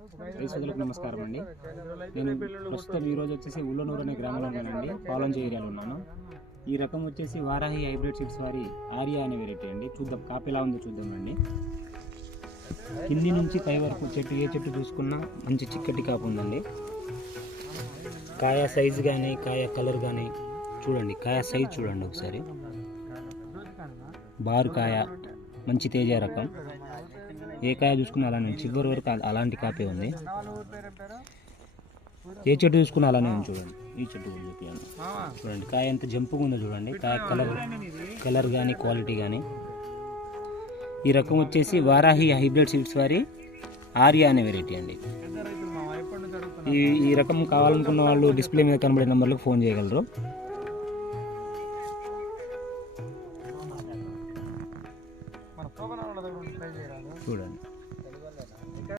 రైతులకు నమస్కారం అండి. నేను ప్రస్తుతం ఈరోజు వచ్చేసి ఉల్లనూరు అనే గ్రామంలో ఉన్నానండి. పాలంచే ఏరియాలో ఉన్నాను. ఈ రకం వచ్చేసి వారాహి హైబ్రిడ్ సీడ్స్ వారి ఆర్యా అనే వెరైటీ అండి. చూద్దాం కాపు ఎలా ఉందో చూద్దాం అండి. కింది నుంచి పై వరకు చెట్టు ఏ చెట్టు చూసుకున్నా మంచి చిక్కటి కాపు ఉందండి. కాయ సైజు కానీ కాయ కలర్ కానీ చూడండి, కాయ సైజు చూడండి ఒకసారి. బారు కాయ, మంచి తేజ రకం. ఏ కాయ చూసుకున్నా అలానే చివరి వరకు అలాంటి కాపే ఉంది. ఏ చెట్టు చూసుకున్నా అలానే ఉంది చూడండి. ఈ చెట్టు చూడండి, కాయ ఎంత జంపుగా ఉందో చూడండి. కాయ కలర్ కానీ క్వాలిటీ కానీ. ఈ రకం వచ్చేసి వారాహి హైబ్రిడ్ సీడ్స్ వారి ఆర్యా అనే వెరైటీ అండి. ఈ రకం కావాలనుకున్న వాళ్ళు డిస్ప్లే మీద కనబడే నెంబర్లకు ఫోన్ చేయగలరు. చూడండి.